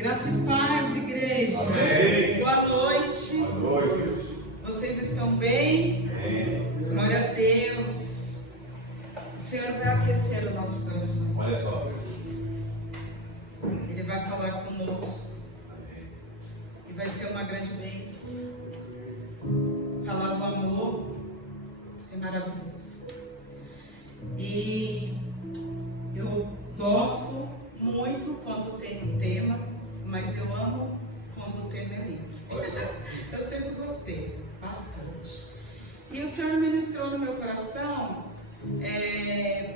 Graça e paz, igreja. Amém. Boa noite. Boa noite. Vocês estão bem? Amém. Glória a Deus. O Senhor vai aquecer o nosso coração. Olha só. Ele vai falar conosco. E vai ser uma grande bênção. Falar do amor é maravilhoso. E eu gosto muito quando tem um tema, mas eu amo quando o tema é livre. Eu sempre gostei bastante. E o Senhor ministrou no meu coração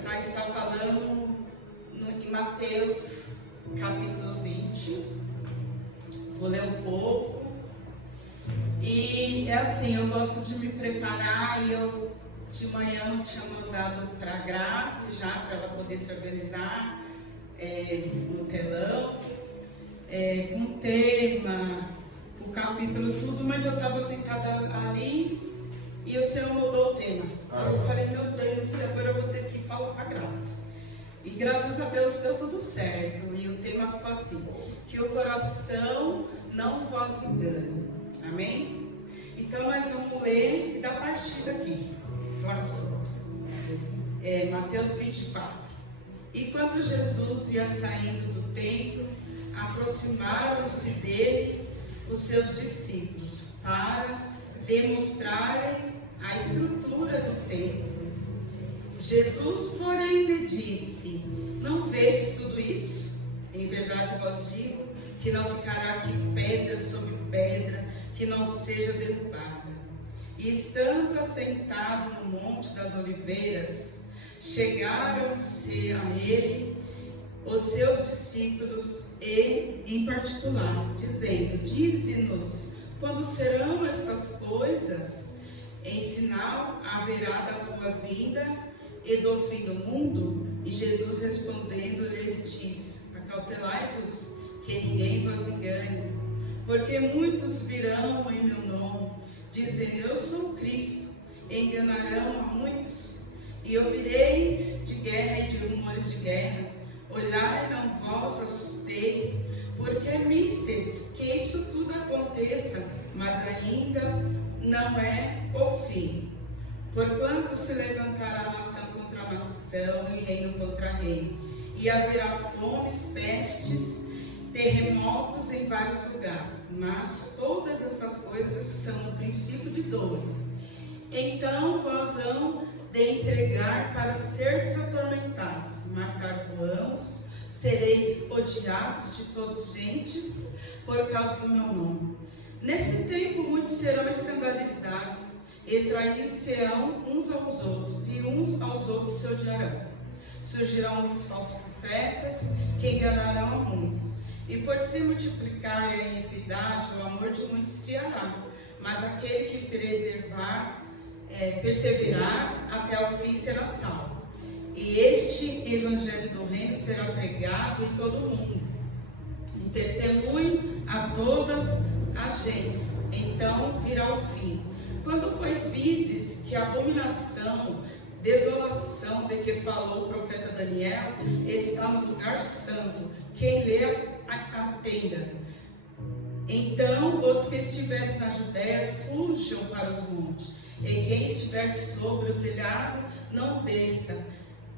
para estar falando em Mateus capítulo 20. Vou ler um pouco. E é assim, eu gosto de me preparar, e eu de manhã tinha mandado para a Graça já para ela poder se organizar no telão, com o tema, o capítulo, tudo, mas eu estava sentada ali e o Senhor mudou o tema. Eu falei, meu Deus, agora eu vou ter que falar para a Graça. E graças a Deus deu tudo certo. E o tema ficou assim: que o coração não vos engane. Amém? Então nós vamos ler e dar partida aqui. O assunto. Mateus 24. E quando Jesus ia saindo do templo, aproximaram-se dele os seus discípulos para lhe mostrarem a estrutura do templo. Jesus, porém, lhe disse: não vedes tudo isso? Em verdade vos digo que não ficará aqui pedra sobre pedra que não seja derrubada. E estando assentado no Monte das Oliveiras, chegaram-se a ele os seus discípulos e, em particular, dizendo: dize-nos quando serão estas coisas, em sinal haverá da tua vinda e do fim do mundo? E Jesus respondendo lhes diz: acautelai-vos que ninguém vos engane, porque muitos virão em meu nome, dizendo: eu sou Cristo, e enganarão a muitos. E ouvireis de guerra e de rumores de guerra. Olhai, não vos assusteis, porque é mister que isso tudo aconteça, mas ainda não é o fim. Porquanto se levantará nação contra nação e reino contra reino, e haverá fomes, pestes, terremotos em vários lugares. Mas todas essas coisas são o princípio de dores. Então vós vão de entregar para seres atormentados, matar-vos, sereis odiados de todas gentes por causa do meu nome. Nesse tempo muitos serão escandalizados e trair-se-ão uns aos outros, e uns aos outros se odiarão. Surgirão muitos falsos profetas que enganarão a muitos. E por se multiplicarem a iniquidade, o amor de muitos esfriará. Mas aquele que perseverar até o fim será salvo. E este evangelho do reino será pregado em todo o mundo, em testemunho a todas as gentes. Então virá o fim. Quando, pois, virdes que a abominação, desolação de que falou o profeta Daniel está no lugar santo, quem lê atenda. Então os que estiveres na Judéia fujam para os montes, e quem estiver sobre o telhado não desça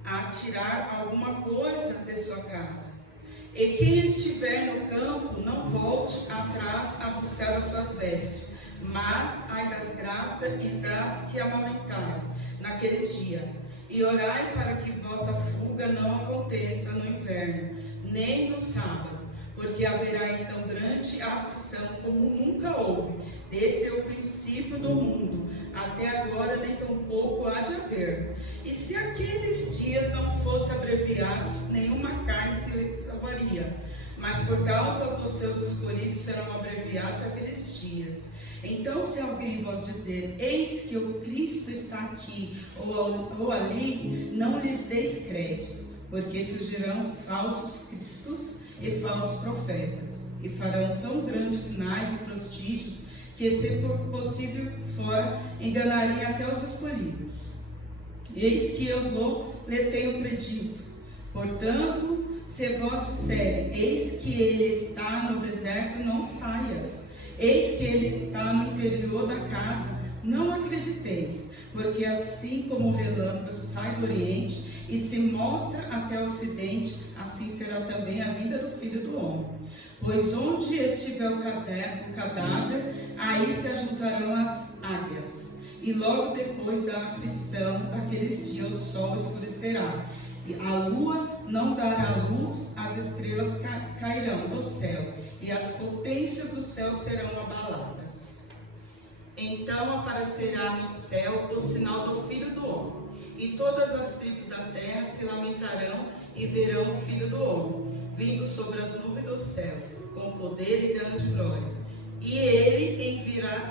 a tirar alguma coisa de sua casa. E quem estiver no campo não volte atrás a buscar as suas vestes. Mas ai das grávidas e das que amamentarem naqueles dias. E orai para que vossa fuga não aconteça no inverno, nem no sábado, porque haverá então grande aflição como nunca houve, desde o princípio do mundo, até agora nem tampouco há de haver. E se aqueles dias não fossem abreviados, nenhuma carne se salvaria, mas por causa dos seus escolhidos serão abreviados aqueles dias. Então, se alguém vos dizer: eis que o Cristo está aqui ou ali, não lhes deis crédito, porque surgirão falsos cristos e falsos profetas, e farão tão grandes sinais e prodígios que, se por possível for, enganariam até os escolhidos. Eis que eu lhe tenho predito. Portanto, Se vós disserem, eis que ele está no deserto, não saias. Eis que ele está no interior da casa, não acrediteis. Porque assim como o relâmpago sai do oriente e se mostra até o ocidente, assim será também a vinda do Filho do Homem. Pois onde estiver o cadáver, aí se ajuntarão as águias. E logo depois da aflição daqueles dias o sol escurecerá, e a lua não dará luz, as estrelas cairão do céu, e as potências do céu serão abaladas. Então aparecerá no céu o sinal do Filho do Homem, e todas as tribos da terra se lamentarão e verão o Filho do Homem, vindo sobre as nuvens do céu, com poder e grande glória. E ele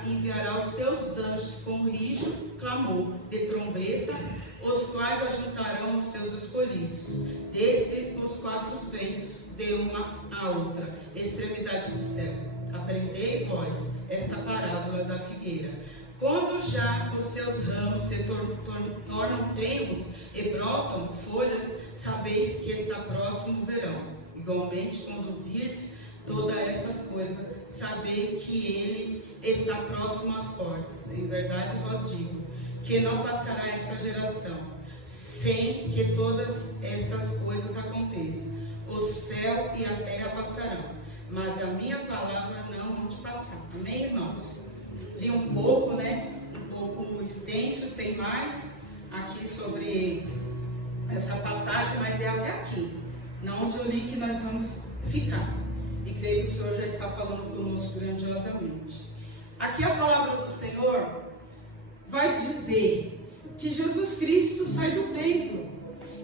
enviará os seus anjos com rijo, clamor de trombeta, os quais ajuntarão os seus escolhidos, desde os quatro ventos, de uma a outra extremidade do céu. Aprendei vós esta parábola da figueira. Quando já os seus ramos se tornam tenros e brotam folhas, sabeis que está próximo o verão. Igualmente, quando virdes todas estas coisas, sabei que ele está próximo às portas. Em verdade vos digo, que não passará esta geração, sem que todas estas coisas aconteçam. O céu e a terra passarão, mas a minha palavra não vão te passar. Amém, irmãos? Li um pouco, um pouco extenso, tem mais aqui sobre essa passagem, mas é até aqui, onde eu li que nós vamos ficar. E creio que o Senhor já está falando conosco grandiosamente. Aqui a palavra do Senhor vai dizer que Jesus Cristo sai do templo.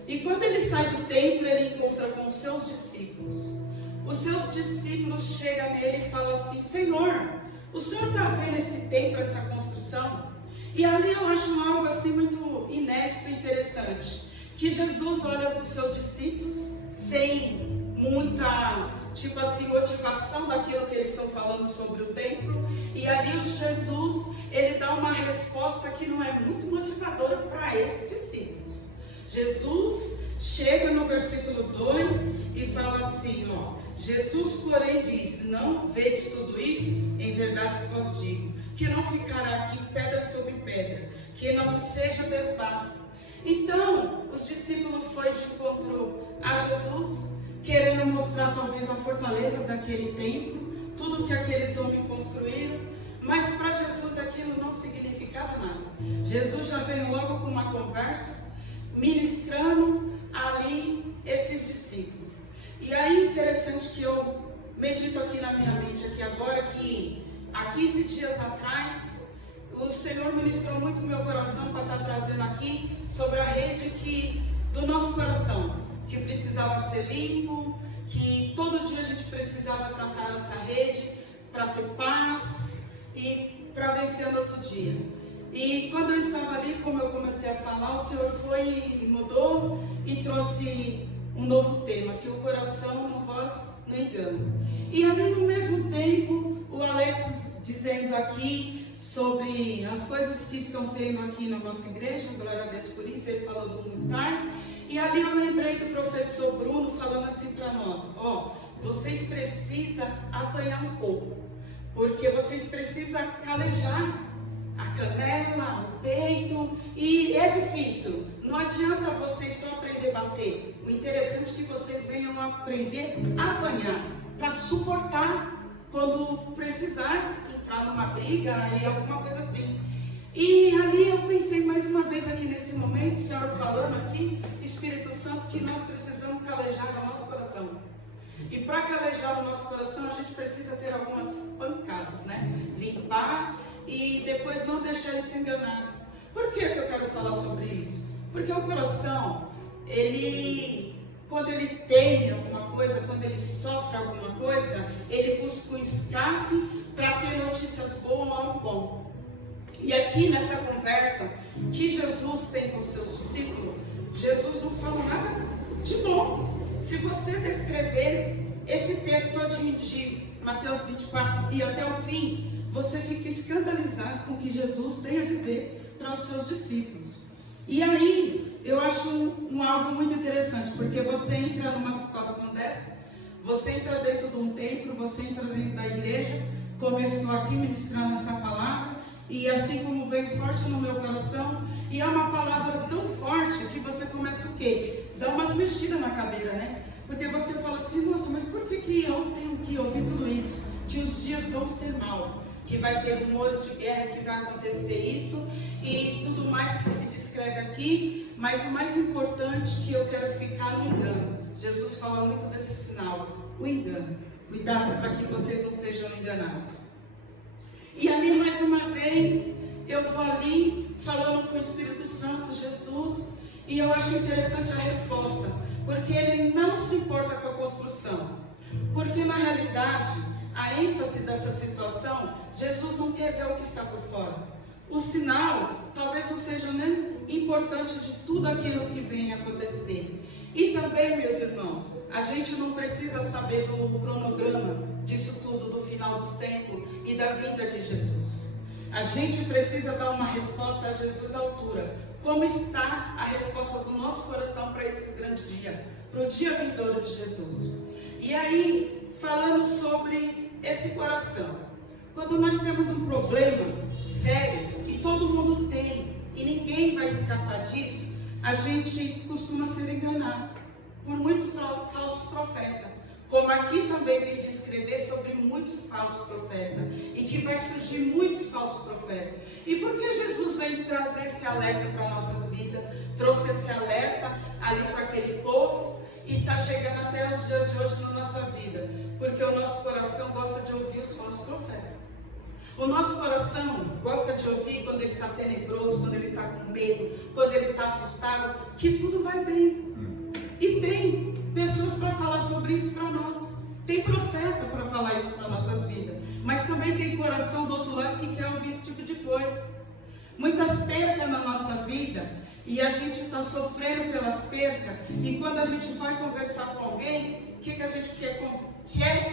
E quando ele sai do templo, ele encontra com os seus discípulos. Os seus discípulos chegam nele e falam assim: Senhor, o Senhor está vendo esse templo, essa construção? E ali eu acho algo assim muito inédito e interessante. Que Jesus olha para os seus discípulos sem muita motivação daquilo que eles estão falando sobre o templo, e ali o Jesus, ele dá uma resposta que não é muito motivadora para esses discípulos. Jesus chega no versículo 2 e fala assim, Jesus porém diz, não vedes tudo isso? Em verdade vos digo, que não ficará aqui pedra sobre pedra, que não seja derrubado. Então, os discípulos foram de encontro a Jesus, querendo mostrar talvez a fortaleza daquele templo, tudo que aqueles homens construíram, mas para Jesus aquilo não significava nada. Jesus já veio logo com uma conversa, ministrando ali esses discípulos. E aí interessante que eu medito aqui na minha mente aqui agora, que há 15 dias atrás, o Senhor ministrou muito meu coração para estar trazendo aqui sobre a rede do nosso coração, que precisava ser limpo, que todo dia a gente precisava tratar essa rede para ter paz e para vencer no outro dia. E quando eu estava ali, como eu comecei a falar, o Senhor foi e mudou e trouxe um novo tema, que o coração no vós não engana. E ali no mesmo tempo, o Alex dizendo aqui sobre as coisas que estão tendo aqui na nossa igreja, glória a Deus por isso, ele falou do multar. E ali eu lembrei do professor Bruno falando assim para nós, vocês precisam apanhar um pouco, porque vocês precisam calejar a canela, o peito, e é difícil, não adianta vocês só aprender a bater, o interessante é que vocês venham aprender a apanhar, para suportar quando precisar entrar numa briga e alguma coisa assim. E ali eu pensei mais uma vez aqui nesse momento, o Senhor falando aqui, Espírito Santo, que nós precisamos calejar o nosso coração. E para calejar o nosso coração, a gente precisa ter algumas pancadas, Limpar e depois não deixar ele se enganar. Por que eu quero falar sobre isso? Porque o coração, quando ele teme alguma coisa, quando ele sofre alguma coisa, ele busca um escape para ter notícias boas ou algo bom. E aqui nessa conversa que Jesus tem com os seus discípulos, Jesus não fala nada de bom. Se você descrever esse texto todinho de Mateus 24 e até o fim, você fica escandalizado com o que Jesus tem a dizer para os seus discípulos. E aí, eu acho algo muito interessante, porque você entra numa situação dessa, você entra dentro de um templo, você entra dentro da igreja, como eu estou aqui ministrando essa palavra, e assim como veio forte no meu coração, e é uma palavra tão forte que você começa o quê? Dá umas mexidas na cadeira, né? Porque você fala assim, nossa, mas por que eu tenho que ouvir tudo isso? Que os dias vão ser maus, que vai ter rumores de guerra, que vai acontecer isso, e tudo mais que se descreve aqui, mas o mais importante que eu quero ficar no engano. Jesus fala muito desse sinal, o engano. Cuidado para que vocês não sejam enganados. E ali mais uma vez, eu vou ali falando com o Espírito Santo, Jesus, e eu acho interessante a resposta, porque ele não se importa com a construção. Porque na realidade, a ênfase dessa situação, Jesus não quer ver o que está por fora. O sinal talvez não seja nem importante de tudo aquilo que vem acontecer. E também, meus irmãos, a gente não precisa saber do cronograma disso tudo, do final dos tempos e da vinda de Jesus. A gente precisa dar uma resposta a Jesus à altura. Como está a resposta do nosso coração para esse grande dia, para o dia vindouro de Jesus? E aí, falando sobre esse coração, quando nós temos um problema sério, e todo mundo tem, e ninguém vai escapar disso, a gente costuma ser enganado por muitos falsos profetas. Como aqui também vem descrever sobre muitos falsos profetas, e que vai surgir muitos falsos profetas. E por que Jesus veio trazer esse alerta para nossas vidas? Trouxe esse alerta ali para aquele povo, e está chegando até os dias de hoje na nossa vida. Porque o nosso coração gosta de ouvir os falsos profetas. O nosso coração gosta de ouvir quando ele está tenebroso, quando ele está com medo, quando ele está assustado, que tudo vai bem. E tem pessoas para falar sobre isso para nós. Tem profeta para falar isso para nossas vidas. Mas também tem coração do outro lado que quer ouvir esse tipo de coisa. Muitas percas na nossa vida, e a gente está sofrendo pelas percas, e quando a gente vai conversar com alguém, o que a gente quer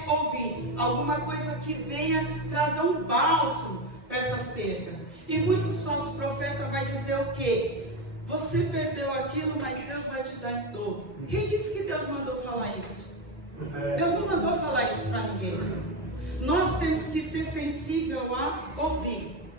ouvir? Alguma coisa que venha trazer um bálsamo para essas percas. E muitos falsos profetas vão dizer o quê? Você perdeu aquilo, mas Deus vai te dar em dobro. Quem disse que Deus mandou falar isso? Deus não mandou falar isso para ninguém. Nós temos que ser sensível a ouvir.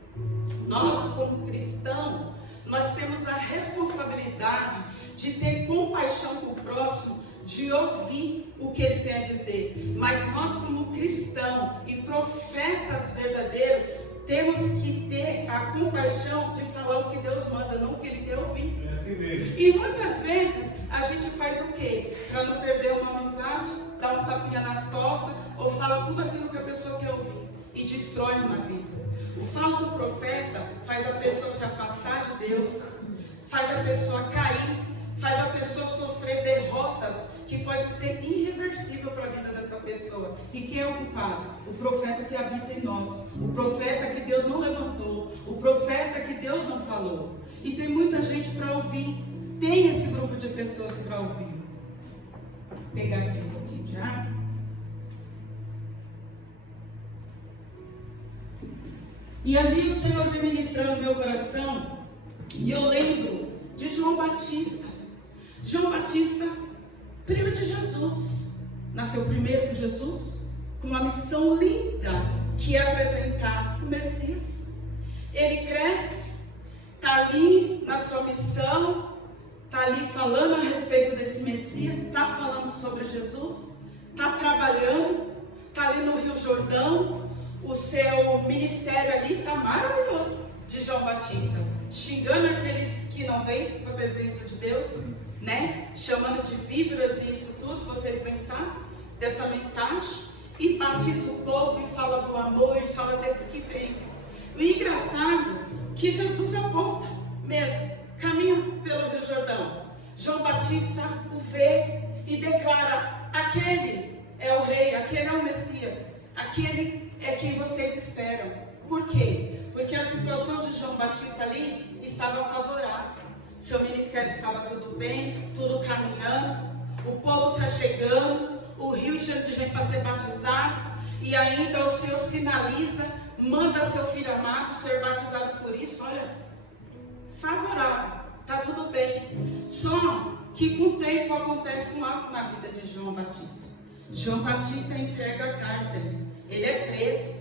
Nós, como cristãos, nós temos a responsabilidade de ter compaixão com o próximo, de ouvir o que ele tem a dizer. Mas nós, como cristãos e profetas verdadeiros, temos que ter a compaixão de falar o que Deus manda, não o que Ele quer ouvir. É assim mesmo. E muitas vezes a gente faz o quê? Para não perder uma amizade, dá um tapinha nas costas, ou fala tudo aquilo que a pessoa quer ouvir e destrói uma vida. O falso profeta faz a pessoa se afastar de Deus, faz a pessoa cair, faz a pessoa sofrer derrotas que pode ser irreversível para a vida dessa pessoa. E quem é o culpado? O profeta que habita em nós, o profeta que Deus não levantou, o profeta que Deus não falou. E tem muita gente para ouvir, tem esse grupo de pessoas para ouvir. Vou pegar aqui um pouquinho de água. E ali o Senhor vem ministrando no meu coração, e eu lembro de João Batista. João Batista, primo de Jesus, nasceu primeiro que Jesus, com uma missão linda, que é apresentar o Messias. Ele cresce, está ali na sua missão, está ali falando a respeito desse Messias, está falando sobre Jesus, está trabalhando, está ali no Rio Jordão. O seu ministério ali está maravilhoso, de João Batista, xingando aqueles que não vêm para a presença de Deus, né? Chamando de víboras e isso tudo, vocês pensaram dessa mensagem, e batiza o povo e fala do amor e fala desse que vem. O engraçado que Jesus aponta mesmo, caminha pelo Rio Jordão. João Batista o vê e declara: aquele é o rei, aquele é o Messias, aquele é quem vocês esperam. Por quê? Porque a situação de João Batista ali estava favorável. Seu ministério estava tudo bem, tudo caminhando, o povo se achegando, o rio cheio de gente para ser batizado, e ainda o Senhor sinaliza, manda seu filho amado ser batizado por isso. Olha, favorável, está tudo bem. Só que com o tempo acontece um algo na vida de João Batista. João Batista entrega a cárcere, ele é preso,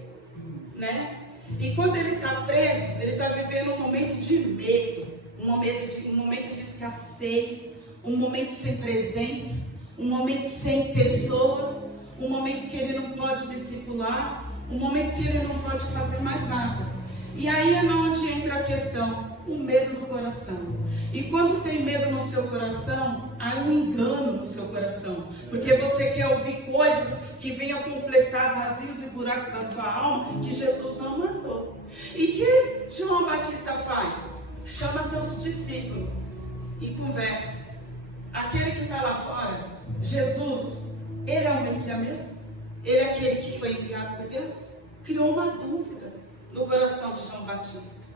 né? E quando ele está preso, ele está vivendo um momento de medo, um momento de escassez, um momento sem presença, um momento sem pessoas, um momento que ele não pode discipular, um momento que ele não pode fazer mais nada. E aí é onde entra a questão, o medo do coração. E quando tem medo no seu coração, há um engano no seu coração, porque você quer ouvir coisas que venham completar vazios e buracos na sua alma que Jesus não mandou. E que João Batista faz? Chama seus discípulos e conversa. Aquele que está lá fora, Jesus, ele é o Messias mesmo? Ele é aquele que foi enviado por Deus? Criou uma dúvida no coração de João Batista.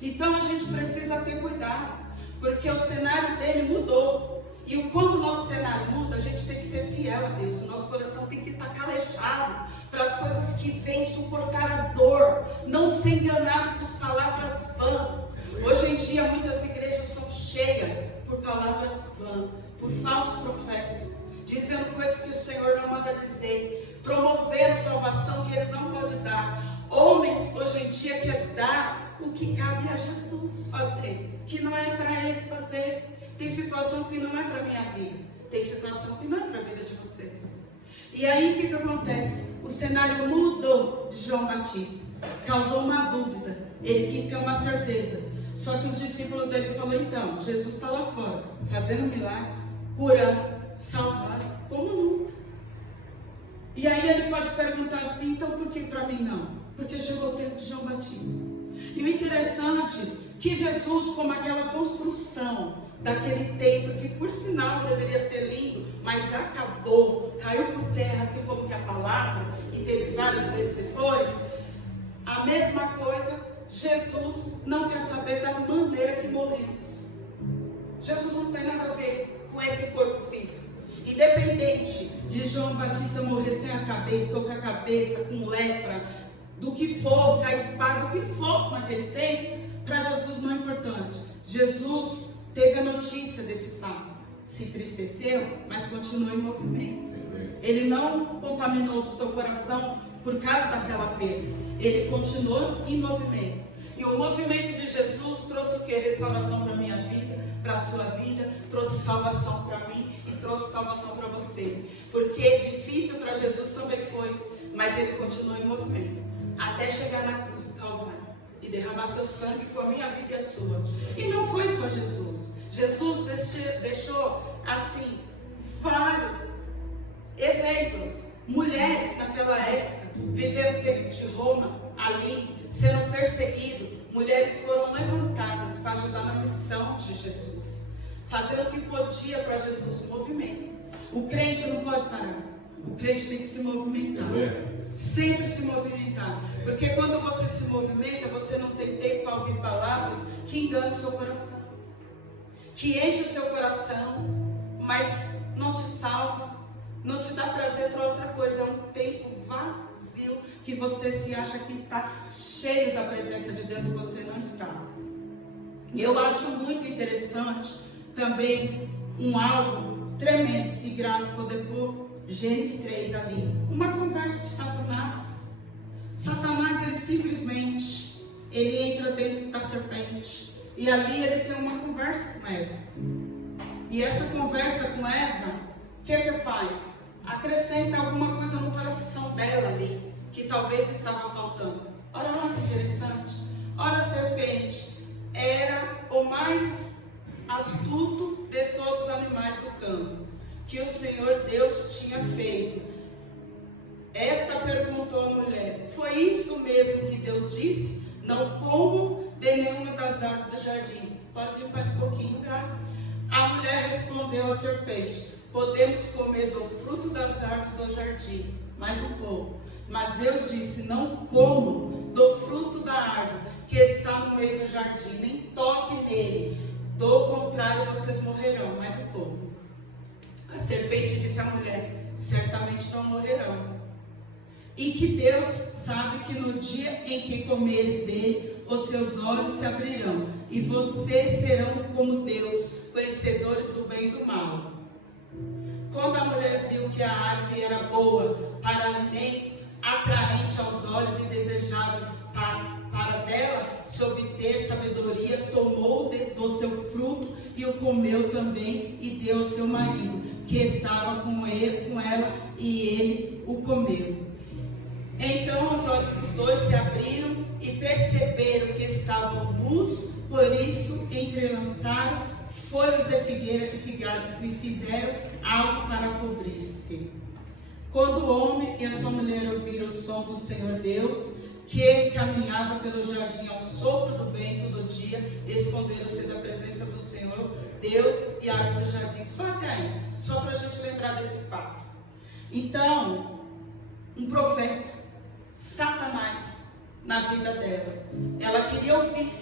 Então a gente precisa ter cuidado, porque o cenário dele mudou. E quando o nosso cenário muda, a gente tem que ser fiel a Deus. O nosso coração tem que estar calejado para as coisas que vêm, suportar a dor, não ser enganado por palavras vãs. Hoje em dia muitas igrejas são cheias por palavras vãs, por falsos profetas, dizendo coisas que o Senhor não manda dizer, promovendo salvação que eles não podem dar. Homens hoje em dia querem dar o que cabe a Jesus fazer, que não é para eles fazer. Tem situação que não é para a minha vida, tem situação que não é para a vida de vocês. E aí o que acontece? O cenário mudou de João Batista, causou uma dúvida, ele quis ter uma certeza. Só que os discípulos dele falaram, então, Jesus está lá fora, fazendo milagre, curando, salvando, como nunca. E aí ele pode perguntar assim, então por que para mim não? Porque chegou o tempo de João Batista. E o interessante é que Jesus, como aquela construção daquele templo, que por sinal deveria ser lindo, mas acabou, caiu por terra, assim como que a palavra, e teve várias vezes depois, a mesma coisa, Jesus não quer saber da maneira que morremos. Jesus não tem nada a ver com esse corpo físico. Independente de João Batista morrer sem a cabeça, ou com a cabeça, com lepra, do que fosse, a espada, o que fosse naquele tempo, para Jesus não é importante. Jesus teve a notícia desse fato, se entristeceu, mas continuou em movimento. Ele não contaminou o seu coração por causa daquela perda. Ele continuou em movimento. E o movimento de Jesus trouxe o que? Restauração para a minha vida, para a sua vida, trouxe salvação para mim e trouxe salvação para você. Porque difícil para Jesus também foi, mas ele continuou em movimento, até chegar na cruz do Calvário e derramar seu sangue com a minha vida e a sua. E não foi só Jesus. Jesus deixou assim vários exemplos. Mulheres naquela época, vivendo o tempo de Roma, ali, sendo perseguidos, mulheres foram levantadas para ajudar na missão de Jesus, fazendo o que podia para Jesus, o movimento. O crente não pode parar, o crente tem que se movimentar, sempre se movimentar, porque quando você se movimenta, você não tem tempo para ouvir palavras que enganam o seu coração, que enchem o seu coração, mas não te salva, não te dá prazer para outra coisa. É um tempo vazio que você se acha que está cheio da presença de Deus e você não está. E eu acho muito interessante também algo tremendo, se graça poder pôr Gênesis 3 ali, uma conversa de Satanás. Satanás, ele simplesmente, ele entra dentro da serpente e ali ele tem uma conversa com Eva. E essa conversa com Eva, o que faz? Acrescenta alguma coisa no coração dela ali, que talvez estava faltando. Olha lá que interessante. Ora, a serpente era o mais astuto de todos os animais do campo que o Senhor Deus tinha feito. Esta perguntou a mulher: foi isto mesmo que Deus disse? Não como de nenhuma das árvores do jardim. Pode ir mais um pouquinho, Graça. A mulher respondeu à serpente: podemos comer do fruto das árvores do jardim. Mais um pouco. Mas Deus disse: não comam do fruto da árvore que está no meio do jardim, nem toque nele, do contrário vocês morrerão. Mais um pouco. A serpente disse à mulher: certamente não morrerão. E que Deus sabe que no dia em que comeres dele, os seus olhos se abrirão, e vocês serão como Deus, conhecedores do bem e do mal. Quando a mulher viu que a árvore era boa para alimento, atraente aos olhos e desejável para dela se obter sabedoria, tomou do seu fruto e o comeu também e deu ao seu marido, que estava com ela, e ele o comeu. Então os olhos dos dois se abriram e perceberam que estavam nus, por isso entrelaçaram folhas de figueira e fizeram algo para cobrir-se. Quando o homem e a sua mulher ouviram o som do Senhor Deus, que caminhava pelo jardim ao sopro do vento do dia, esconderam-se da presença do Senhor Deus e a árvore do jardim. Só até aí, só para a gente lembrar desse fato. Então, um profeta, Satanás, na vida dela, ela queria ouvir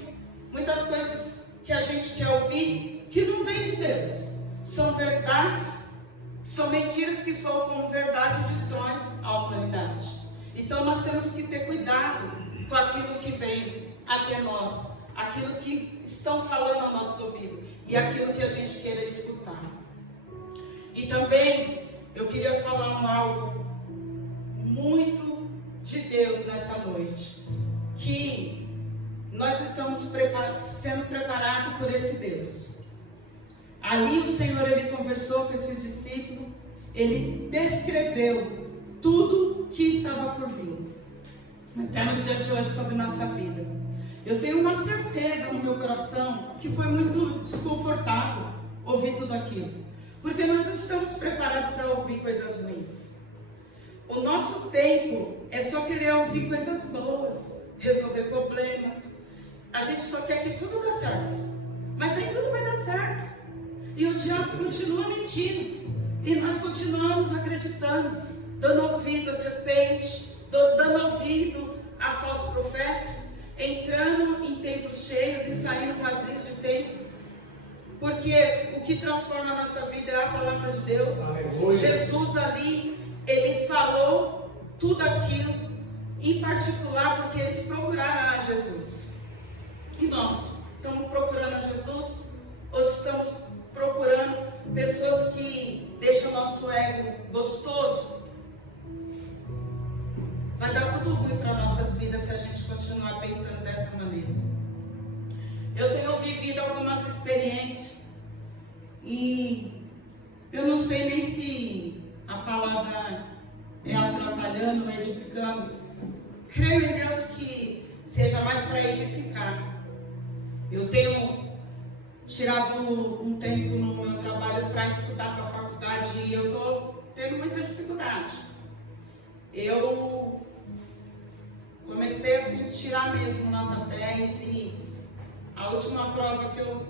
muitas coisas que a gente quer ouvir, que não vem de Deus. São verdades, são mentiras que soam como verdade e destroem a humanidade. Então nós temos que ter cuidado com aquilo que vem até nós, aquilo que estão falando ao nosso ouvido e aquilo que a gente queira escutar. E também eu queria falar algo muito de Deus nessa noite, que nós estamos sendo preparados por esse Deus. Ali o Senhor, ele conversou com esses discípulos, ele descreveu tudo que estava por vir, até nos dias de hoje, sobre nossa vida. Eu tenho uma certeza no meu coração que foi muito desconfortável ouvir tudo aquilo, porque nós não estamos preparados para ouvir coisas ruins. O nosso tempo é só querer ouvir coisas boas, resolver problemas. A gente só quer que tudo dê certo, mas nem tudo vai dar certo. E o diabo continua mentindo, e nós continuamos acreditando, dando ouvido à serpente, dando ouvido a falso profeta, entrando em templos cheios e saindo vazios de templo. Porque o que transforma a nossa vida é a palavra de Deus. Aleluia. Jesus ali, ele falou tudo aquilo, em particular porque eles procuraram a Jesus. E nós estamos procurando a Jesus? Ou estamos procurando pessoas que deixam o nosso ego gostoso? Vai dar tudo ruim para nossas vidas se a gente continuar pensando dessa maneira. Eu tenho vivido algumas experiências e eu não sei nem se a palavra é atrapalhando ou edificando. Creio em Deus que seja mais para edificar. Eu tenho tirado um tempo no meu trabalho para estudar para a faculdade e eu estou tendo muita dificuldade. Eu comecei a tirar mesmo nota 10 e a última prova que eu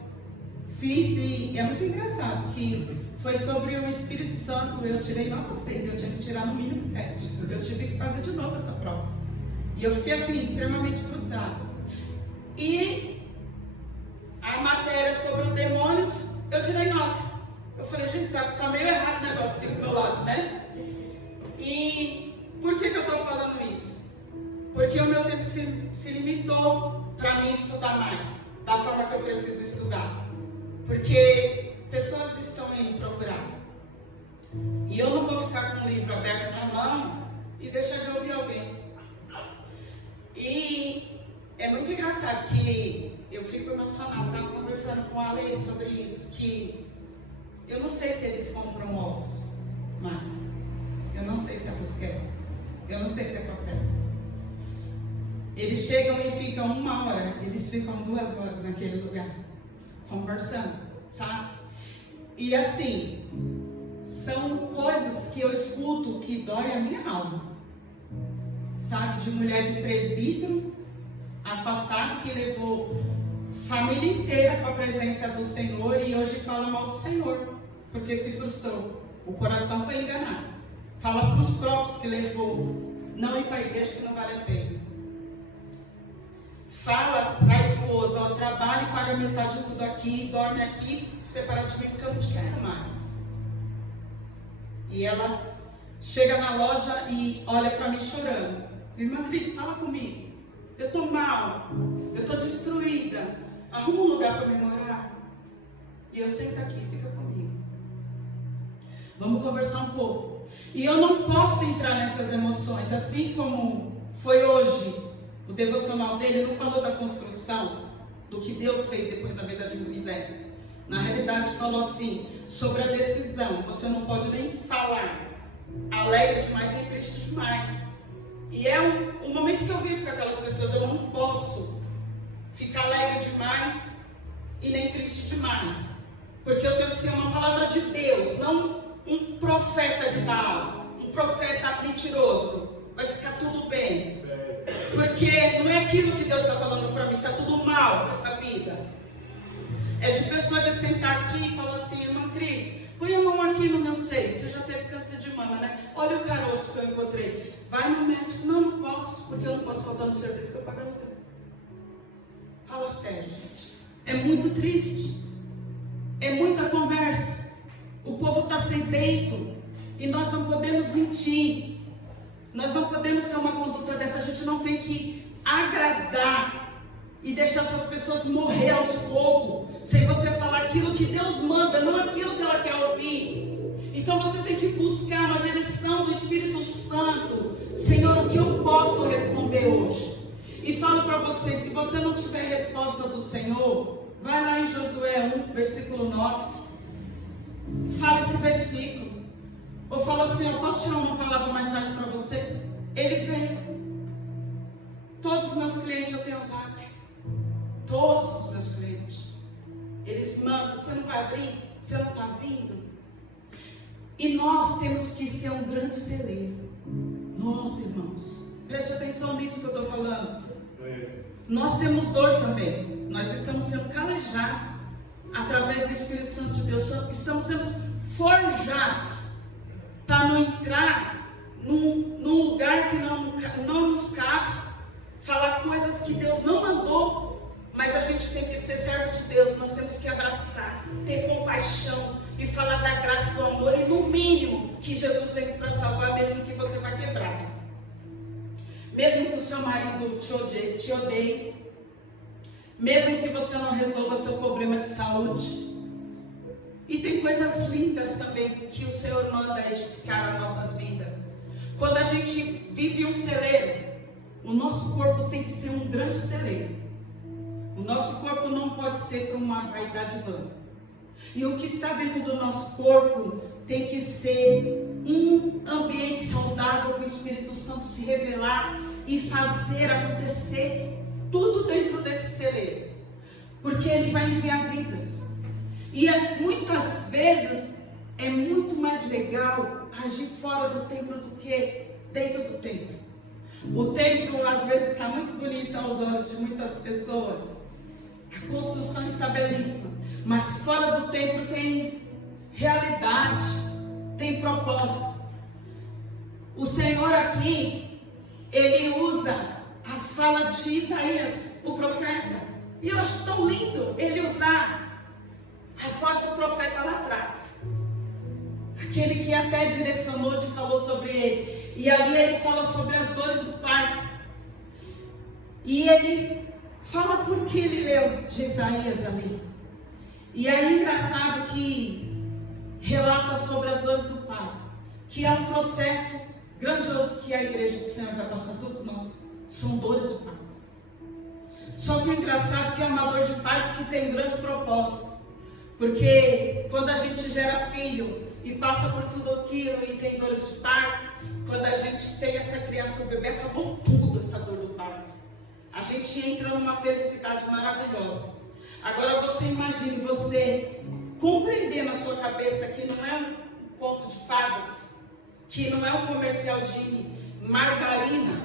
fiz, e é muito engraçado, que foi sobre o Espírito Santo, eu tirei nota 6, eu tinha que tirar no mínimo 7. Eu tive que fazer de novo essa prova. E eu fiquei assim, extremamente frustrada. E a matéria sobre os demônios, eu tirei nota. Eu falei, gente, tá meio errado o negócio aqui do meu lado, né? E por que eu estou falando isso? Porque o meu tempo se limitou para mim estudar mais, da forma que eu preciso estudar. Porque pessoas estão indo procurar. E eu não vou ficar com o livro aberto na mão e deixar de ouvir alguém. E é muito engraçado que eu fico emocionada, estava conversando com a Lei sobre isso, que eu não sei se eles compram ovos, mas eu não sei se a luz esquece, eu não sei se é papel. Eles chegam e ficam 1 hora, eles ficam 2 horas naquele lugar, conversando, sabe? E assim, são coisas que eu escuto que dói a minha alma, sabe? De mulher de presbítero, afastado, que levou família inteira para a presença do Senhor e hoje fala mal do Senhor, porque se frustrou, o coração foi enganado. Fala para os próprios que levou, não ir para a igreja que não vale a pena. Fala para a esposa, ó, trabalha e paga metade de tudo aqui, dorme aqui, separa de mim porque eu não te quero mais. E ela chega na loja e olha para mim chorando. Irmã Cris, fala comigo. Eu estou mal, eu estou destruída. Arruma um lugar para me morar. E eu sento aqui, fica comigo. Vamos conversar um pouco. E eu não posso entrar nessas emoções, assim como foi hoje. O devocional dele não falou da construção, do que Deus fez depois da vida de Moisés. Na realidade falou assim, sobre a decisão. Você não pode nem falar alegre demais, nem triste demais. E é um momento que eu vivo com aquelas pessoas. Eu não posso ficar alegre demais e nem triste demais. Porque eu tenho que ter uma palavra de Deus, não um profeta de Baal, um profeta mentiroso. Vai ficar tudo bem. Porque não é aquilo que Deus está falando para mim, está tudo mal com essa vida. É de pessoa de sentar aqui e falar assim, irmã Cris, põe a mão aqui no meu seio, você já teve câncer de mama, né? Olha o caroço que eu encontrei. Vai no médico, não posso, porque eu não posso faltar no serviço que eu pago aluguel. Fala sério, gente. É muito triste. É muita conversa. O povo está sedento e nós não podemos mentir. Nós não podemos ter uma conduta dessa. A gente não tem que agradar e deixar essas pessoas morrer aos poucos, sem você falar aquilo que Deus manda, não aquilo que ela quer ouvir. Então você tem que buscar uma direção do Espírito Santo. Senhor, o que eu posso responder hoje? E falo para vocês, se você não tiver resposta do Senhor, vai lá em Josué 1, versículo 9. Fala esse versículo. Ou fala assim, eu posso tirar uma palavra mais tarde para você? Ele veio. Todos os meus clientes eu tenho o zap. Todos os meus clientes. Eles mandam, você não vai abrir? Você não está vindo? E nós temos que ser um grande celeiro. Nós, irmãos, preste atenção nisso que eu estou falando. Nós temos dor também. Nós estamos sendo calejados através do Espírito Santo de Deus. Estamos sendo forjados para não entrar num lugar que não nos cabe, falar coisas que Deus não mandou. Mas a gente tem que ser servo de Deus. Nós temos que abraçar, ter compaixão e falar da graça, do amor, e no mínimo que Jesus veio para salvar, mesmo que você vá quebrado, mesmo que o seu marido te odeie, mesmo que você não resolva seu problema de saúde. E tem coisas lindas também que o Senhor manda edificar as nossas vidas. Quando a gente vive um celeiro, o nosso corpo tem que ser um grande celeiro. O nosso corpo não pode ser para uma vaidade vã. E o que está dentro do nosso corpo tem que ser um ambiente saudável para o Espírito Santo se revelar e fazer acontecer tudo dentro desse celeiro. Porque ele vai enviar vidas. E muitas vezes é muito mais legal agir fora do templo do que dentro do templo. O templo às vezes está muito bonito aos olhos de muitas pessoas. A construção está belíssima. Mas fora do templo tem realidade, tem propósito. O Senhor aqui, Ele usa a fala de Isaías, o profeta. E eu acho tão lindo Ele usar a voz do profeta lá atrás. Aquele que até direcionou e falou sobre ele. E ali ele fala sobre as dores do parto. E ele fala por que ele leu de Isaías ali. E é engraçado que relata sobre as dores do parto, que é um processo grandioso que a igreja do Senhor vai passar, todos nós. São dores do parto. Só que é engraçado que é uma dor de parto que tem um grande propósito. Porque quando a gente gera filho e passa por tudo aquilo e tem dores de parto, quando a gente tem essa criança, o bebê, acabou tudo essa dor do parto. A gente entra numa felicidade maravilhosa. Agora você imagine você compreender na sua cabeça que não é um conto de fadas, que não é um comercial de margarina.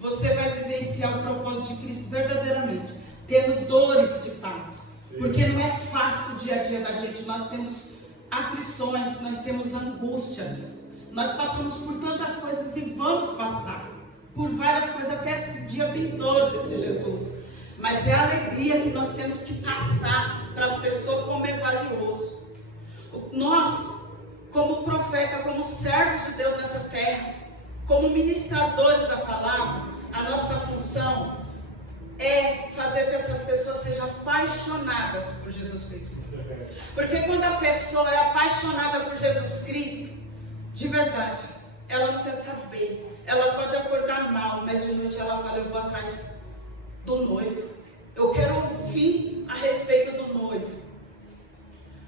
Você vai vivenciar o propósito de Cristo verdadeiramente, tendo dores de parto. Porque não é fácil o dia a dia da gente. Nós temos aflições, nós temos angústias. Nós passamos por tantas coisas e vamos passar por várias coisas até esse dia vindouro desse Jesus. Mas é a alegria que nós temos que passar para as pessoas como é valioso. Nós como profeta, como servos de Deus nessa terra, como ministradores da palavra, a nossa função é fazer que essas pessoas sejam apaixonadas por Jesus Cristo. Porque quando a pessoa é apaixonada por Jesus Cristo, de verdade, ela não quer saber. Ela pode acordar mal, mas de noite ela fala: eu vou atrás do noivo. Eu quero ouvir a respeito do noivo.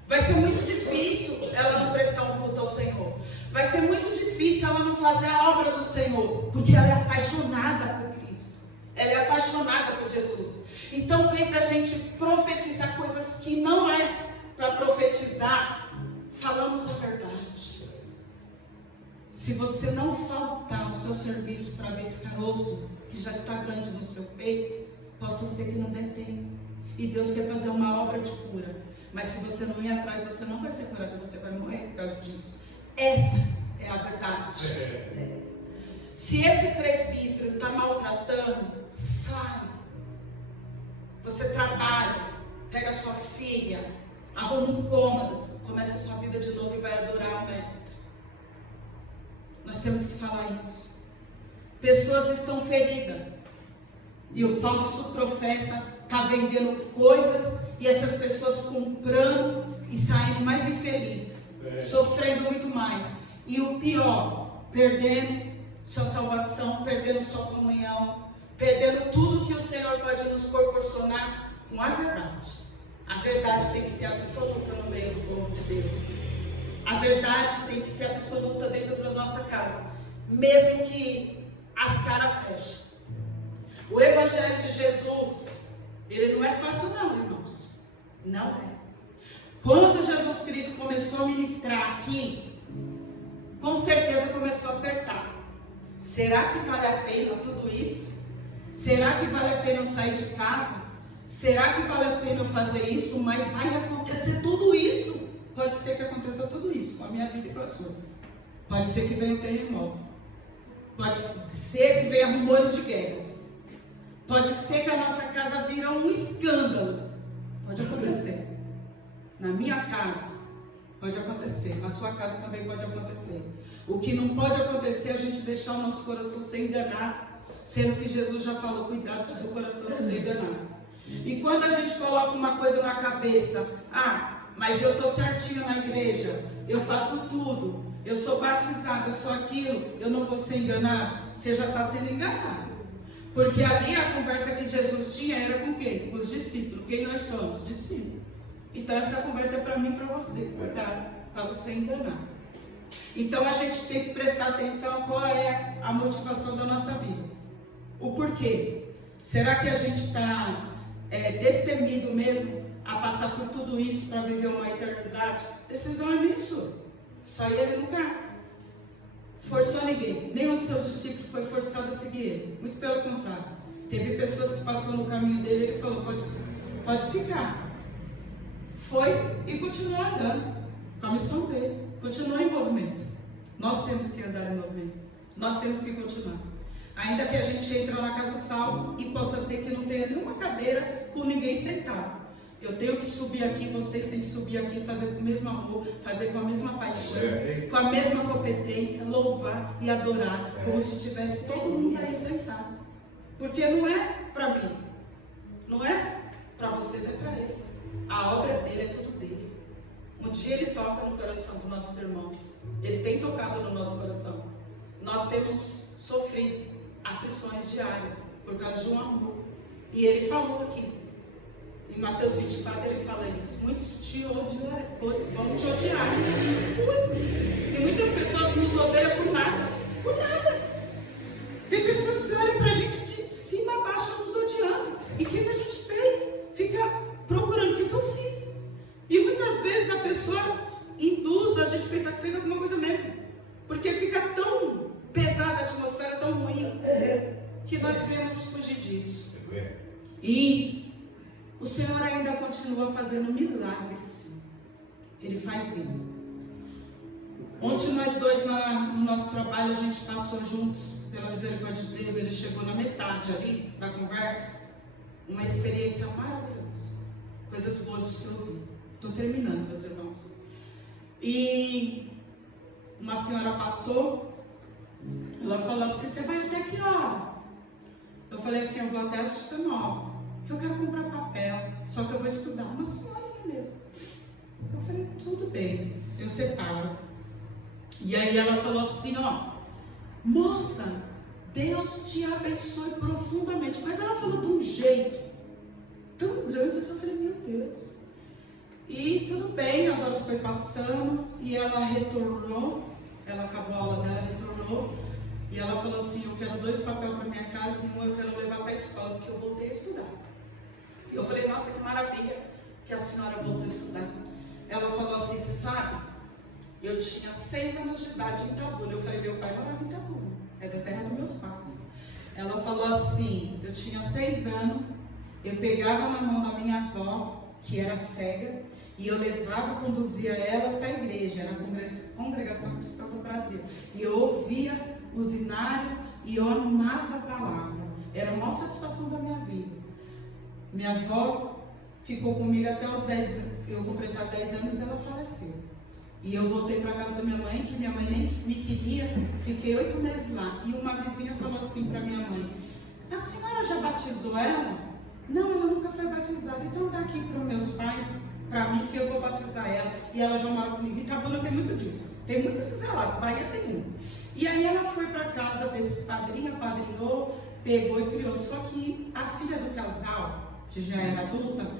Vai ser muito difícil ela não prestar um culto ao Senhor. Vai ser muito difícil ela não fazer a obra do Senhor, porque ela é apaixonada por Cristo. Ela é apaixonada por Jesus. Então, em vez da gente profetizar coisas que não é para profetizar, falamos a verdade. Se você não faltar ao seu serviço para ver esse caroço que já está grande no seu peito, possa ser que não dê tempo. E Deus quer fazer uma obra de cura. Mas se você não ir atrás, você não vai ser curado, você vai morrer por causa disso. Essa é a verdade. Se esse presbítero está maltratando, sai. Você trabalha, pega a sua filha, arruma um cômodo, começa a sua vida de novo e vai adorar o Mestre. Nós temos que falar isso. Pessoas estão feridas e o falso profeta está vendendo coisas e essas pessoas comprando e saindo mais infelizes, sofrendo muito mais. E o pior, perdendo sua salvação, perdendo sua comunhão, perdendo tudo que o Senhor pode nos proporcionar com a verdade. A verdade tem que ser absoluta no meio do povo de Deus. A verdade tem que ser absoluta dentro da nossa casa, mesmo que as caras fechem. O Evangelho de Jesus, ele não é fácil não, irmãos. Não é. Quando Jesus Cristo começou a ministrar aqui, com certeza começou a apertar. Será que vale a pena tudo isso? Será que vale a pena eu sair de casa? Será que vale a pena eu fazer isso? Mas vai acontecer tudo isso. Pode ser que aconteça tudo isso com a minha vida e com a sua. Pode ser que venha um terremoto. Pode ser que venha rumores de guerras. Pode ser que a nossa casa vira um escândalo. Pode acontecer. Na minha casa, pode acontecer. Na sua casa também pode acontecer. O que não pode acontecer é a gente deixar o nosso coração ser enganado. Sendo que Jesus já falou: cuidado para o seu coração não ser enganado. E quando a gente coloca uma coisa na cabeça: mas eu estou certinho na igreja, eu faço tudo, eu sou batizado, eu sou aquilo, eu não vou ser enganado. Você já está sendo enganado. Porque ali a conversa que Jesus tinha era com quem? Com os discípulos. Quem nós somos? Discípulos. Então essa conversa é para mim e para você. Cuidado, para você enganar. Então a gente tem que prestar atenção qual é a motivação da nossa vida. O porquê. Será que a gente está destemido mesmo a passar por tudo isso para viver uma eternidade? Decisão é minha e sua. Só ele nunca forçou ninguém. Nenhum de seus discípulos foi forçado a seguir ele. Muito pelo contrário. Teve pessoas que passaram no caminho dele e ele falou: pode ficar. Foi e continuou andando com a missão dele. Continuou em movimento. Nós temos que andar em movimento. Nós temos que continuar. Ainda que a gente entre na Casa Sal e possa ser que não tenha nenhuma cadeira com ninguém sentado. Eu tenho que subir aqui, vocês têm que subir aqui, fazer com o mesmo amor, fazer com a mesma paixão, com a mesma competência, louvar e adorar, como se tivesse todo mundo aí sentado. Porque não é para mim, não é para vocês, é para ele. A obra dele é tudo dele. Um dia ele toca no coração dos nossos irmãos. Ele tem tocado no nosso coração. Nós temos sofrido aflições diárias por causa de um amor. E ele falou aqui. Em Mateus 24 ele fala isso: muitos te odiarão, vão te odiar. Muitos. E muitas pessoas nos odeiam por nada. Por nada. Tem pessoas que olham pra gente de cima a baixo nos odiando. E o que a gente fez? Fica procurando o que eu fiz. E muitas vezes a pessoa induz a gente a pensar que fez alguma coisa mesmo. Porque fica tão pesada a atmosfera, tão ruim, que nós queremos fugir disso. E o Senhor ainda continua fazendo milagres. Ele faz bem. Ontem nós dois no nosso trabalho, a gente passou juntos, pela misericórdia de Deus. Ele chegou na metade ali da conversa. Uma experiência maravilhosa. Coisas boas de se ouvir. Estou terminando, meus irmãos. E uma senhora passou, ela falou assim, você vai até que hora? Eu falei assim, eu vou até às 19, que eu quero comprar papel, só que eu vou estudar. Uma senhorinha mesmo. Eu falei, tudo bem, eu separo. E aí ela falou assim, ó, moça, Deus te abençoe profundamente. Mas ela falou de um jeito tão grande, assim, eu falei, meu Deus. E tudo bem, as horas foi passando e ela retornou, ela acabou a aula dela, retornou, e ela falou assim, eu quero 2 papéis para minha casa e um eu quero levar para a escola, porque eu voltei a estudar. E eu falei, nossa, que maravilha que a senhora voltou a estudar. Ela falou assim, você sabe, eu tinha 6 anos de idade em Itabuna. Eu falei, meu pai morava em Itabuna, é da terra dos meus pais. Ela falou assim, eu tinha 6 anos, eu pegava na mão da minha avó, que era cega, e eu levava, conduzia ela para a igreja, era a Congregação Cristã do Brasil. E eu ouvia o zinário e eu amava a palavra. Era a maior satisfação da minha vida. Minha avó ficou comigo até os 10, eu completar 10 anos e ela faleceu. E eu voltei para a casa da minha mãe, que minha mãe nem me queria, fiquei 8 meses lá. E uma vizinha falou assim para minha mãe, a senhora já batizou ela? Não, ela nunca foi batizada, então dá aqui para os meus pais, para mim, que eu vou batizar ela. E ela já mora comigo. Itabuna tem muito disso, tem muito esses relatos, Bahia tem muito. E aí ela foi para casa desse padrinho, apadrinhou, pegou e criou. Só que a filha do casal, que já era adulta,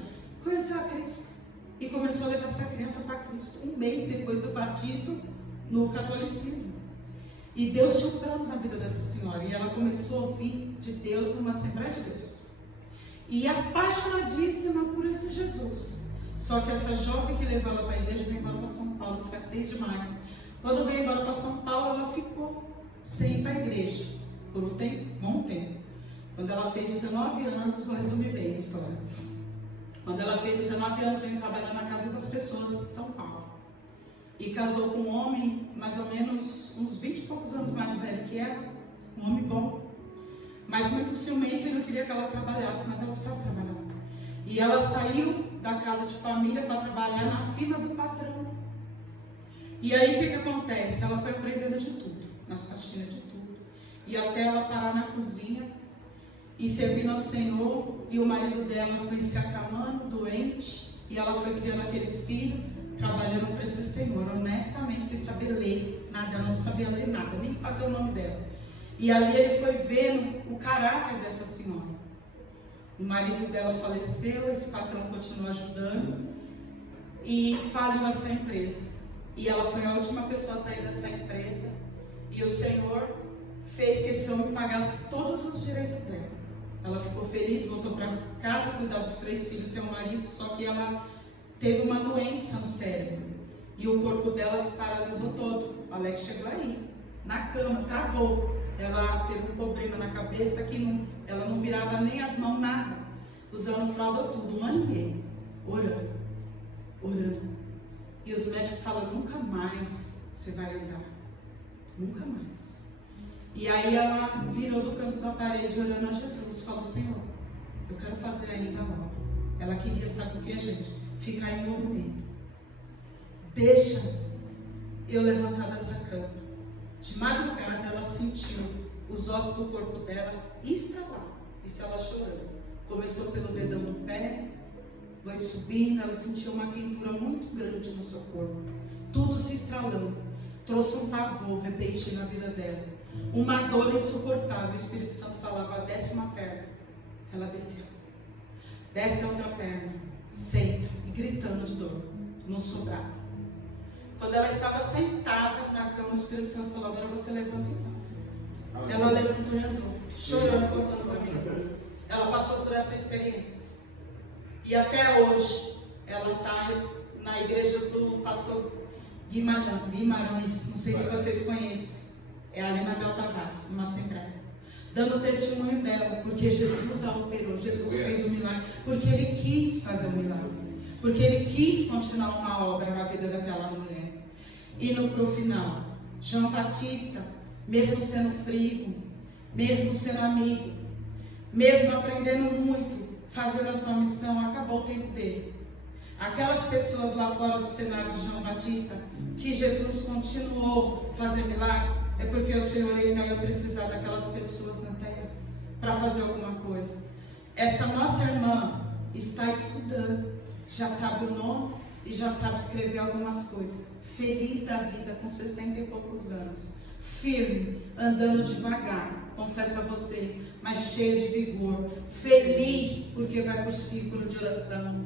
conheceu a Cristo e começou a levar essa criança para Cristo 1 mês depois do batismo no catolicismo. E Deus tinha planos na vida dessa senhora e ela começou a ouvir de Deus numa Assembleia de Deus e apaixonadíssima por esse Jesus. Só que essa jovem que levou ela para a igreja veio embora para São Paulo, escassez demais. Quando veio embora para São Paulo, ela ficou sem ir para a igreja por um tempo, bom tempo. Quando ela fez 19 anos, vou resumir bem a história. Quando ela fez 19 anos, veio trabalhar na casa das pessoas em São Paulo. E casou com um homem, mais ou menos uns 20 e poucos anos mais velho que ela, um homem bom. Mas muito ciumento, ele não queria que ela trabalhasse, mas ela precisava trabalhar. E ela saiu da casa de família para trabalhar na firma do patrão. E aí o que acontece? Ela foi aprendendo de tudo, nas faxinas de tudo. E até ela parar na cozinha e servindo ao Senhor, e o marido dela foi se acamando, doente, e ela foi criando aqueles filhos, trabalhando para esse Senhor, honestamente, sem saber ler nada, ela não sabia ler nada, nem fazer o nome dela. E ali ele foi vendo o caráter dessa senhora. O marido dela faleceu, esse patrão continuou ajudando, e faliu essa empresa. E ela foi a última pessoa a sair dessa empresa, e o Senhor fez que esse homem pagasse todos os direitos dela. Ela ficou feliz, voltou para casa, cuidar dos 3 filhos, seu marido, só que ela teve uma doença no cérebro. E o corpo dela se paralisou todo. O Alex chegou aí, na cama, travou. Ela teve um problema na cabeça que ela não virava nem as mãos, nada. Usando fralda tudo, 1 ano e meio, orando. E os médicos falam, nunca mais você vai andar. Nunca mais. E aí ela virou do canto da parede orando a Jesus, falou, Senhor, eu quero fazer ainda a obra. Ela queria, sabe o que, gente? Ficar em movimento. Deixa eu levantar dessa cama. De madrugada ela sentiu os ossos do corpo dela estralar. Isso ela chorando. Começou pelo dedão do pé, foi subindo, ela sentiu uma quentura muito grande no seu corpo. Tudo se estralando. Trouxe um pavor repentino na vida dela. Uma dor insuportável. O Espírito Santo falava, desce uma perna. Ela desceu. Desce a outra perna. Senta. E gritando de dor. No sobrado. Quando ela estava sentada na cama, o Espírito Santo falou, agora você levanta e anda. Ela levantou e andou. Chorando, contando para mim. Ela passou por essa experiência. E até hoje, ela está na igreja do pastor Guimarães. Não sei se vocês conhecem. É a Anabel Tavares, numa assembleia, dando testemunho dela, porque Jesus a operou, Jesus fez o milagre, porque ele quis fazer o milagre, porque ele quis continuar uma obra na vida daquela mulher. E pro final, João Batista, mesmo sendo primo, mesmo sendo amigo, mesmo aprendendo muito, fazendo a sua missão, acabou o tempo dele. Aquelas pessoas lá fora do cenário de João Batista, que Jesus continuou a fazer milagre, é porque o Senhor ainda ia precisar daquelas pessoas na terra para fazer alguma coisa. Essa nossa irmã está estudando, já sabe o nome e já sabe escrever algumas coisas. Feliz da vida, com 60 e poucos anos, firme, andando devagar, confesso a vocês, mas cheio de vigor. Feliz porque vai por círculo de oração.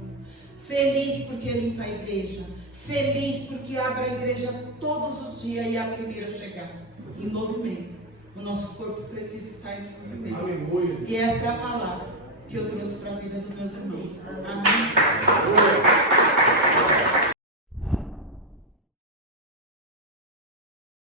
Feliz porque limpa a igreja. Feliz porque abre a igreja todos os dias e é a primeira a chegar. Em movimento. O nosso corpo precisa estar em movimento. Aleluia. E essa é a palavra que eu trouxe para a vida dos meus irmãos. Amém.